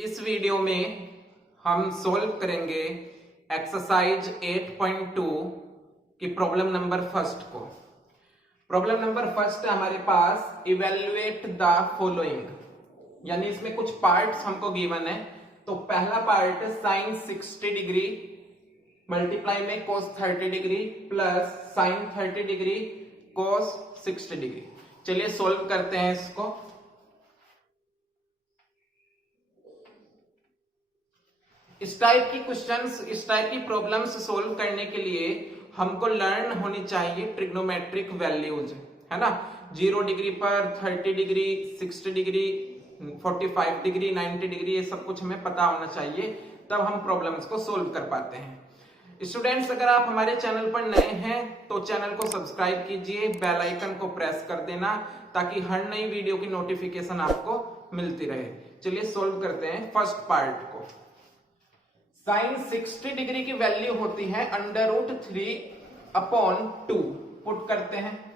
इस वीडियो में हम सोल्व करेंगे एक्सरसाइज 8.2 की प्रॉब्लम नंबर फर्स्ट को। प्रॉब्लम नंबर फर्स्ट है हमारे पास इवेल्युएट द फॉलोइंग, यानी इसमें कुछ पार्ट्स हमको गिवन है। तो पहला पार्ट साइन 60 डिग्री मल्टीप्लाई में कोस 30 डिग्री प्लस साइन 30 डिग्री कोस 60 डिग्री। चलिए सोल्व करते हैं इसको। इस टाइप की क्वेश्चंस, इस टाइप की प्रॉब्लम्स सोल्व करने के लिए हमको लर्न होनी चाहिए ट्रिग्नोमेट्रिक वैल्यूज, है ना। 0 डिग्री पर 30 डिग्री, 60 डिग्री, 45 डिग्री, 90 डिग्री, ये सब कुछ हमें पता होना चाहिए, तब हम प्रॉब्लम्स को सोल्व कर पाते हैं। स्टूडेंट्स, अगर आप हमारे चैनल पर नए हैं तो चैनल को सब्सक्राइब कीजिए, बेल आइकन को प्रेस कर देना ताकि हर नई वीडियो की नोटिफिकेशन आपको मिलती रहे। चलिए सोल्व करते हैं फर्स्ट पार्ट को। साइन 60 डिग्री की वैल्यू होती है √3/2। पुट करते हैं।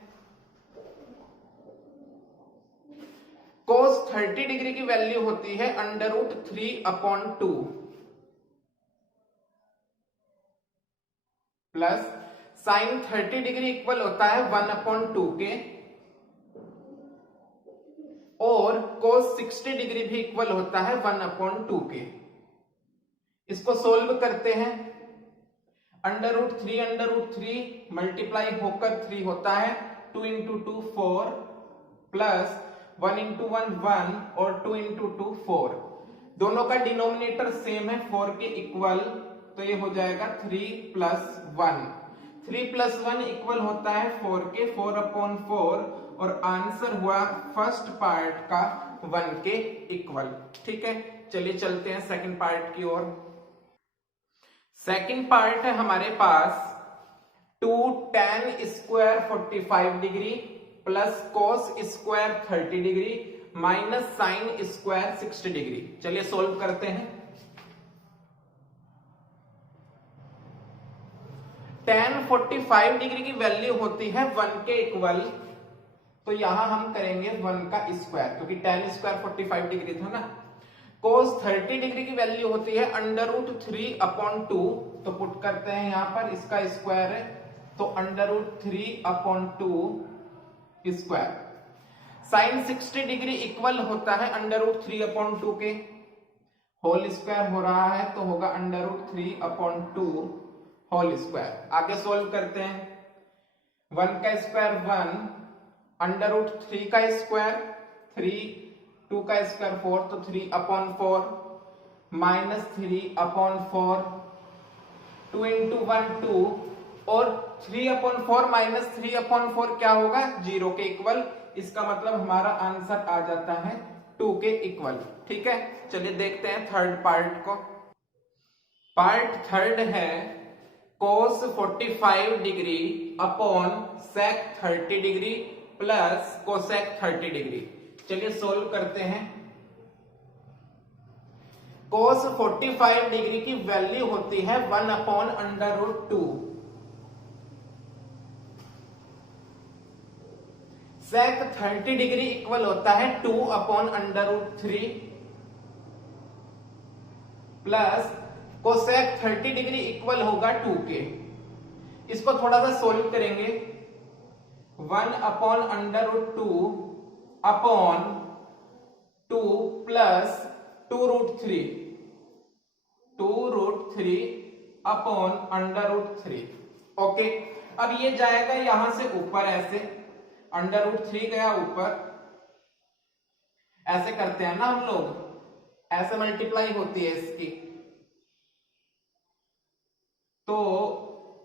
कोस 30 डिग्री की वैल्यू होती है √3/2 प्लस साइन 30 डिग्री इक्वल होता है 1/2 के, और कोस 60 डिग्री भी इक्वल होता है 1/2 के। इसको सोल्व करते हैं। √3 मल्टीप्लाई होकर 3 होता है, 2 × 2 4 प्लस 1 × 1 1 और 2 × 2 4। दोनों का डिनोमिनेटर सेम है, 4 के इक्वल, तो ये हो जाएगा 3 + 1। 3 + 1 इक्वल होता है 4 के, 4/4, और आंसर हुआ फर्स्ट पार्ट का 1 के इक्वल। ठीक है, चलिए चलते हैं सेकंड पार्ट की ओर। सेकंड पार्ट है हमारे पास 2 tan square 45 degree plus cos square 30 degree minus sine square 60 degree. चलिए सोल्व करते हैं। tan 45 डिग्री की वैल्यू होती है 1 के इक्वल, तो यहां हम करेंगे 1 का स्क्वायर, क्योंकि tan स्क्वायर 45 डिग्री था ना। कोस 30 डिग्री की वैल्यू होती है √3/2, तो पुट करते हैं यहां पर, इसका स्क्वायर है तो √3/2 स्क्वायर। साइन 60 डिग्री इक्वल होता है √3/2 के, होल स्क्वायर हो रहा है तो होगा √3/2 होल स्क्वायर। आगे सोल्व करते हैं। 1 का स्क्वायर 1, √3 का स्क्वायर 3, 2 का स्क्वायर 4, तो 3/4 माइनस 3/4, 2 × 1 2, और 3/4 माइनस 3/4 क्या होगा? 0 के इक्वल। इसका मतलब हमारा आंसर आ जाता है 2 के इक्वल। ठीक है, चलिए देखते हैं थर्ड पार्ट को। पार्ट थर्ड है cos 45 degree upon sec 30 degree plus cosec 30 degree. चलिए सोल्व करते हैं। कोस 45 डिग्री की वैल्यू होती है 1/√2। सेक 30 डिग्री इक्वल होता है 2/√3 प्लस कोसेक 30 डिग्री इक्वल होगा 2 के। इसको थोड़ा सा सोल्व करेंगे। 1/√2 अपॉन 2 प्लस 2√3 अपॉन √3। ओके, अब ये जाएगा यहां से ऊपर, ऐसे √3 गया ऊपर, ऐसे करते हैं ना हम लोग, ऐसे मल्टीप्लाई होती है इसकी, तो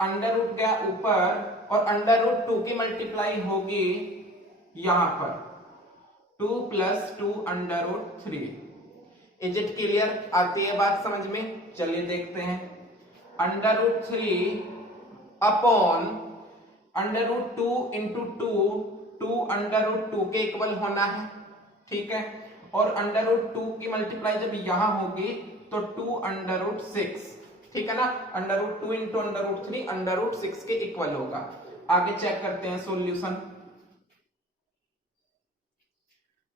√ गया ऊपर और √2 की मल्टीप्लाई होगी यहां पर, 2 + 2 √3। Is it clear? आती है बात समझ में? चलिए देखते हैं। √3 अपॉन √2 × 2 √2 के इक्वल होना है। ठीक है, और √2 की मल्टीप्लाई जब यहां होगी तो 2√6। ठीक है ना, √2 × √3 √6 के इक्वल होगा। आगे चेक करते हैं सॉल्यूशन।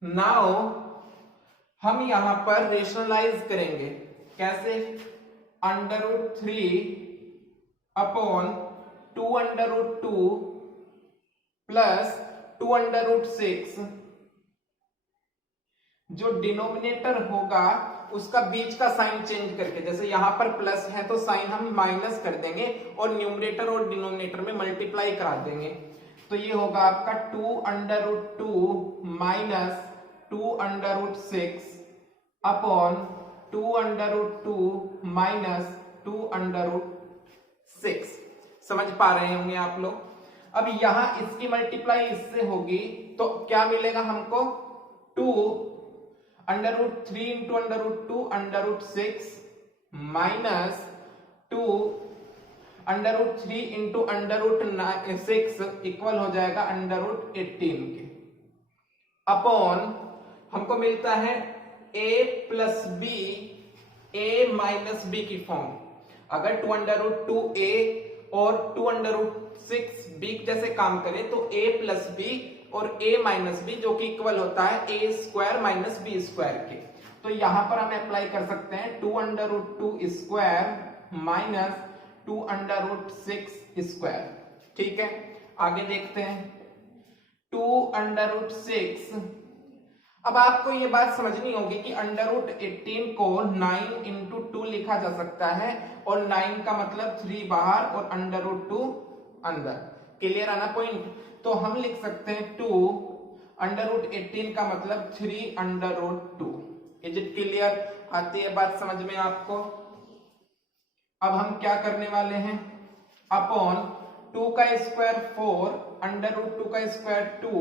नाउ हम यहां पर रेशनलाइज करेंगे कैसे, √3 अपॉन 2√2 प्लस 2√6, जो डिनोमिनेटर होगा उसका बीच का साइन चेंज करके, जैसे यहां पर प्लस है तो साइन हम माइनस कर देंगे और न्यूमरेटर और डिनोमिनेटर में मल्टीप्लाई करा देंगे। तो ये होगा आपका 2√2 माइनस 2√6 अपॉन 2√2 माइनस 2√6। समझ पा रहे होंगे आप लोग। अब यहां इसकी मल्टीप्लाई इससे होगी तो क्या मिलेगा हमको, 2√3 इंटू √2 √6 माइनस 2√3 इंटू √6 इक्वल हो जाएगा √18 के, अपॉन हमको मिलता है a plus b a minus b की फॉर्म। अगर 2√2a और 2√6 b जैसे काम करें तो a प्लस बी और a माइनस बी जो कि इक्वल होता है a square minus B square के। तो यहां पर हम अप्लाई कर सकते हैं 2√2 स्क्वायर माइनस 2√6 स्क्वायर। ठीक है, आगे देखते हैं 2√6। अब आपको ये बात समझनी होगी कि √18 को 9 इंटू 2 लिखा जा सकता है और 9 का मतलब 3 बाहर और √2 अंदर। क्लियर है ना पॉइंट। तो हम लिख सकते हैं 2√18 का मतलब 3√2। इज इट क्लियर, आती है बात समझ में आपको। अब हम क्या करने वाले हैं, अपॉन 2 का स्क्वायर 4 √2 का स्क्वायर 2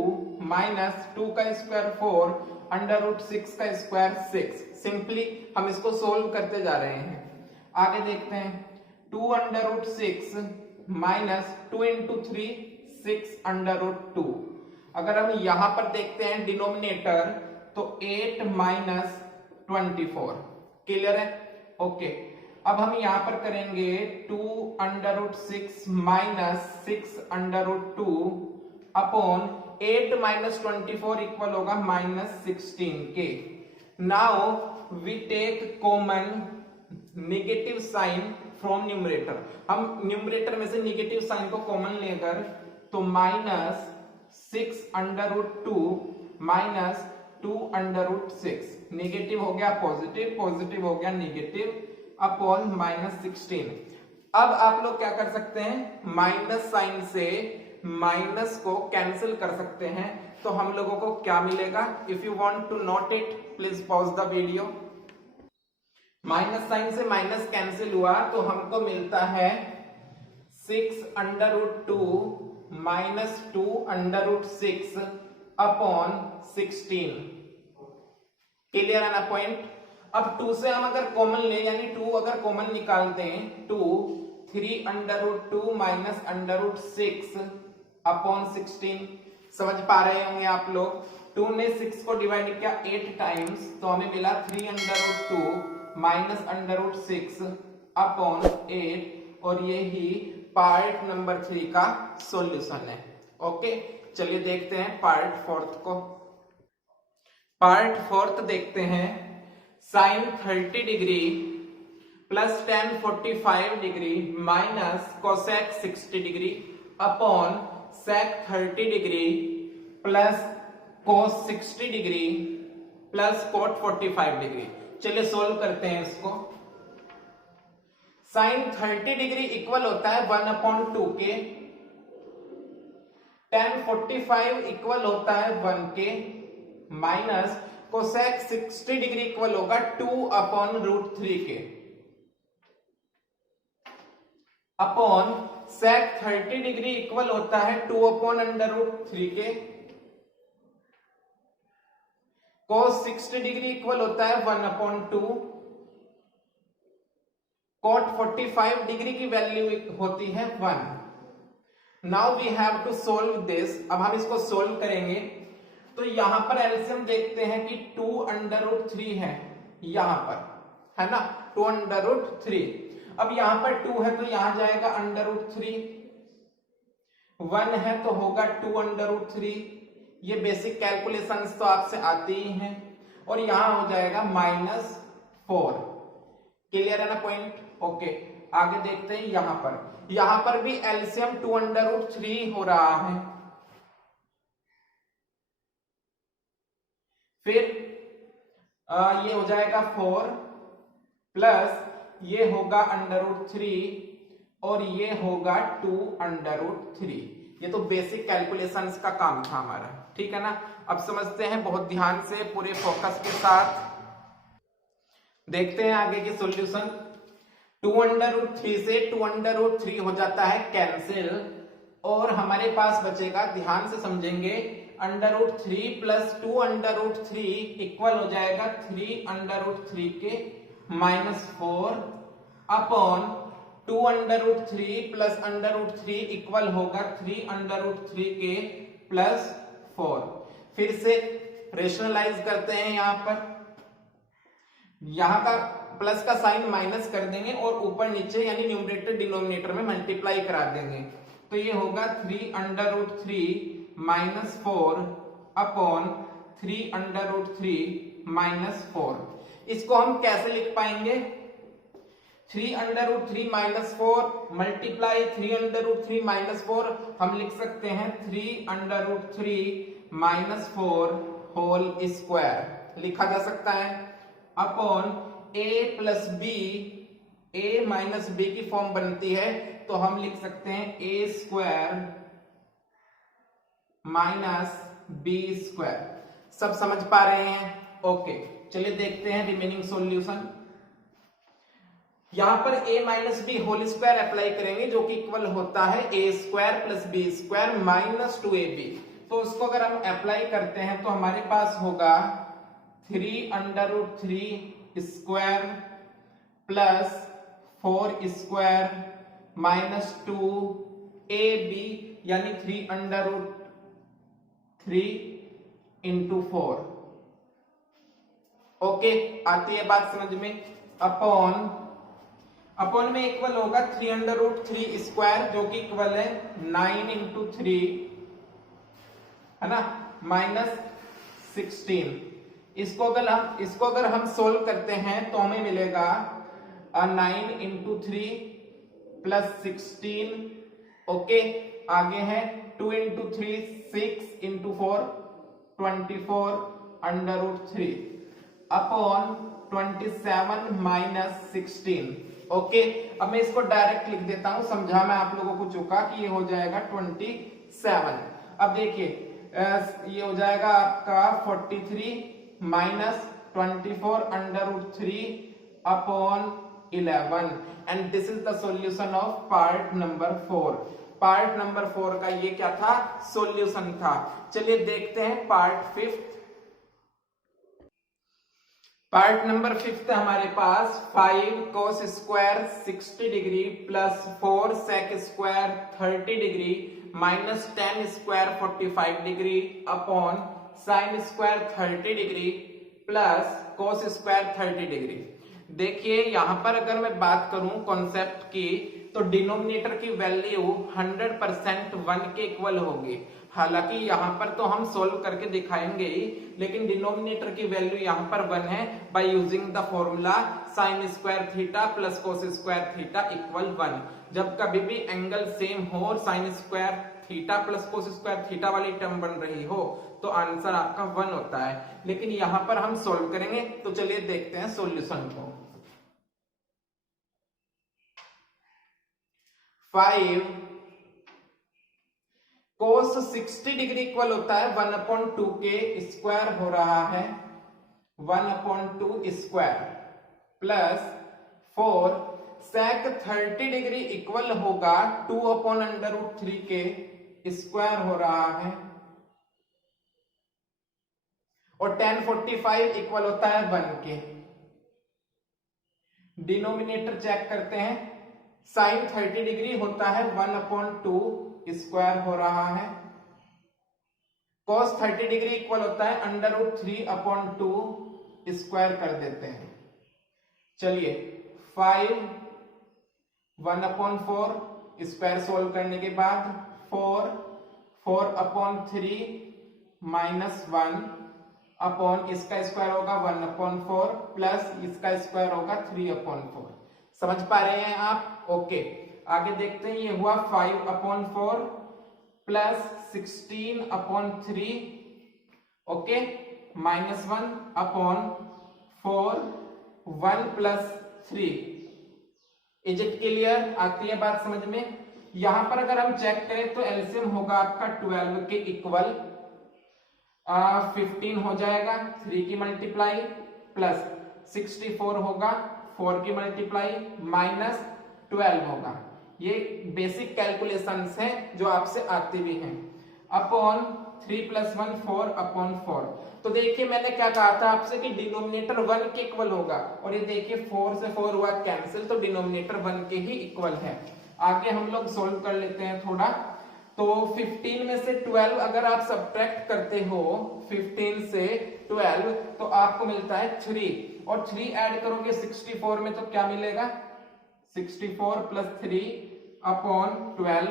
माइनस 2 का स्क्वायर 4 √6 का स्क्वायर 6। सिंपली हम इसको सोल्व करते जा रहे हैं। आगे देखते हैं 2√6 माइनस 2 इंटू 3 6√2। अगर हम यहां पर देखते हैं डिनोमिनेटर तो 8 माइनस 24। क्लियर है, ओके। अब हम यहां पर करेंगे 2√6 माइनस 6√2 अपॉन 8 माइनस 24 इक्वल होगा -16 के। Now we take common negative sign from numerator. हम न्यूमरेटर में से नेगेटिव साइन को कॉमन लेकर तो -6√2 माइनस 2√6, नेगेटिव हो गया पॉजिटिव, पॉजिटिव हो गया नेगेटिव अपॉन -16। अब आप लोग क्या कर सकते हैं, माइनस साइन से माइनस को कैंसिल कर सकते हैं। तो हम लोगों को क्या मिलेगा, if you want to note it please pause the video. Minus sign से माइनस कैंसिल हुआ तो हमको मिलता है 6√2 माइनस 2√6 अपॉन 16। क्लियर है ना पॉइंट। अब 2 से हम अगर कॉमन ले, यानी 2 अगर कॉमन निकाल दें तो 3√2 माइनस √6 अपॉन 16। समझ पा रहे होंगे आप लोग। 2 ने 6 को डिवाइड किया 8 टाइम्स तो हमें मिला 3√2 माइनस √6 अपॉन 8 और ये ही पार्ट नंबर 3 का सॉल्यूशन है। ओके, चलिए देखते हैं पार्ट 4 को। पार्ट 4 देखते हैं। Sine 30 degree plus tan 45 degree minus cosec 60 degree upon sec 30 degree plus cos 60 degree plus cot 45 degree. चलिए सोल्व करते हैं इसको। साइन 30 डिग्री इक्वल होता है 1/2 के, tan 45 इक्वल होता है 1 के, माइनस कोसेक 60 डिग्री इक्वल होगा 2/√3 के, अपॉन sec 30 डिग्री इक्वल होता है 2/√3 के, cos 60 डिग्री इक्वल होता है 1/2, cot 45 डिग्री की वैल्यू होती है 1। Now we have to solve this. अब हम इसको सोल्व करेंगे तो यहां पर एलसीएम देखते हैं कि 2√3 है यहां पर, है ना, 2√3। अब यहां पर 2 है तो यहां जाएगा √3, 1 है तो होगा 2√3। ये बेसिक कैलकुलेशंस तो आपसे आती ही हैं। और यहां हो जाएगा -4। क्लियर है ना पॉइंट? ओके, आगे देखते हैं। यहां पर भी एलसीएम 2√3 हो रहा है। फिर ये हो जाएगा 4 प्लस ये होगा √3 और ये होगा 2√3। ये तो बेसिक कैलकुलेशंस का काम था हमारा, ठीक है ना। अब समझते हैं बहुत ध्यान से, पूरे फोकस के साथ देखते हैं आगे की सॉल्यूशन। 2√3 से 2√3 हो जाता है कैंसिल और हमारे पास बचेगा, ध्यान से समझेंगे, √3 प्लस 2√3 इक्वल हो जाएगा 3√3 के -4 अपॉन 2√3 प्लस √3 इक्वल होगा 3√3 के +4। फिर से रेशनलाइज करते हैं। यहां का प्लस का साइन माइनस कर देंगे और ऊपर नीचे यानी न्यूमरेटर डिनोमिनेटर में मल्टीप्लाई करा देंगे, तो ये होगा 3√3 -4 अपॉन 3√3 -4। इसको हम कैसे लिख पाएंगे? 3√3 -4 मल्टीप्लाई 3√3 -4 हम लिख सकते हैं 3√3 -4 होल स्क्वायर लिखा जा सकता है upon a plus b, a minus b की फॉर्म बनती है तो हम लिख सकते हैं a square minus B square. सब समझ पा रहे हैं? ओके, चलिए देखते हैं रिमेनिंग सॉल्यूशन। यहां पर a minus b whole square apply करेंगे जो कि इक्वल होता है a square plus b square minus 2ab। तो उसको अगर हम अप्लाई करते हैं तो हमारे पास होगा 3√3 square plus 4 square minus 2ab यानी 3√3 इंटू 4। ओके, आती है बात समझ में? अपॉन में इक्वल होगा 3√3 स्क्वायर जो कि इक्वल है 9 इंटू 3 है ना माइनस 16। इसको अगर हम सोल्व करते हैं तो हमें मिलेगा 9 इंटू 3 प्लस 16। ओके, आगे है 2 into 3 6 into 4 24√3 upon 27 minus 16। Okay, अब मैं इसको डायरेक्ट लिख देता हूं, समझा मैं आप लोगों को चुका कि ये हो जाएगा 27। अब देखिए ये हो जाएगा आपका 43 minus 24√3 upon 11 and this is the solution of part number 4। Part number 4 का ये क्या था? सॉल्यूशन था। चलिए देखते हैं पार्ट 5। पार्ट नंबर 5 हमारे पास 5 cos square 60 degree plus 4 sec square 30 degree minus 10 square 45 degree upon sin square 30 degree plus cos square 30 degree. देखिए यहां पर अगर मैं बात करूं कॉन्सेप्ट की तो डिनोमिनेटर की वैल्यू 100% 1 के इक्वल होगी। हालांकि यहां पर तो हम सोल्व करके दिखाएंगे ही, लेकिन डिनोमिनेटर की वैल्यू यहां पर 1 है by using the formula sin square theta plus cos square theta equal 1। जब कभी भी एंगल सेम हो और sin square theta plus cos square theta वाली टर्म बन रही हो तो आंसर आपका 1 होता है। लेकिन यहां पर हम सोल्व करेंगे, तो चलिए देखते हैं सॉल्यूशन को। 5 cos 60 डिग्री इक्वल होता है 1/2 के स्क्वायर हो रहा है 1/2 square plus 4 sec 30 degree equal होगा 2/√3 के स्क्वायर हो रहा है और tan 45 इक्वल होता है 1 के। डिनोमिनेटर चेक करते हैं, sin 30 डिग्री होता है 1/2 स्क्वायर हो रहा है, cos 30 डिग्री इक्वल होता है √3/2 स्क्वायर कर देते हैं। चलिए 5 1/4 स्क्वायर सोल्व करने के बाद 4/3 -1 अपॉन इसका स्क्वायर होगा 1/4 प्लस इसका स्क्वायर होगा 3/4। समझ पा रहे हैं आप? ओके, आगे देखते हैं। ये हुआ 5/4 plus 16/3, okay, -1/4, 1 plus 3। Is it clear? आती है बात समझ में? यहां पर अगर हम चेक करें तो एलसीएम होगा आपका 12 के इक्वल 15 हो जाएगा, 3 की मल्टीप्लाई, प्लस 64 होगा 4 की मल्टीप्लाई, माइनस 12 होगा। ये बेसिक कैलकुलेशंस हैं जो आपसे आती भी हैं। अपॉन 3 + 1 4/4। तो देखिए मैंने क्या कहा था आपसे कि डिनोमिनेटर 1 के इक्वल होगा, और ये देखिए 4 से 4 हुआ कैंसिल, तो डिनोमिनेटर 1 के ही इक्वल है। आगे हम लोग सोल्व कर लेते हैं थोड़ा। तो 15 में से 12 अगर आप सब्ट्रैक्ट करते हो 15 से 12 तो आपको मिलता है 3, और 3 ऐड करोगे 64 में तो क्या मिलेगा? 64 + 3/12,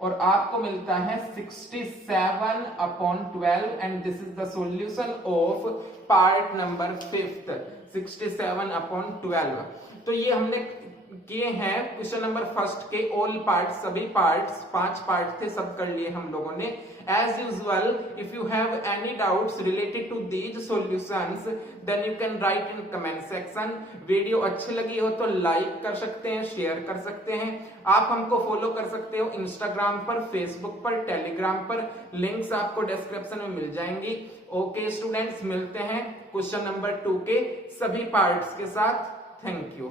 और आपको मिलता है 67/12, and this is the solution of part number 5, 67/12। तो ये हमने किए हैं क्वेश्चन नंबर 1 के ऑल पार्ट, सभी पार्ट्स, 5 पार्ट थे, सब कर लिए हम लोगों ने। As usual, if you have any doubts related to these solutions then you can write in comment section. Video अच्छी लगी हो तो लाइक कर सकते हैं, शेयर कर सकते हैं। आप हमको फॉलो कर सकते हो इंस्टाग्राम पर, फेसबुक पर, टेलीग्राम पर, लिंक्स आपको डिस्क्रिप्शन में मिल जाएंगी। ओके स्टूडेंट्स, मिलते हैं क्वेश्चन नंबर 2 के सभी पार्ट्स के साथ। Thank you.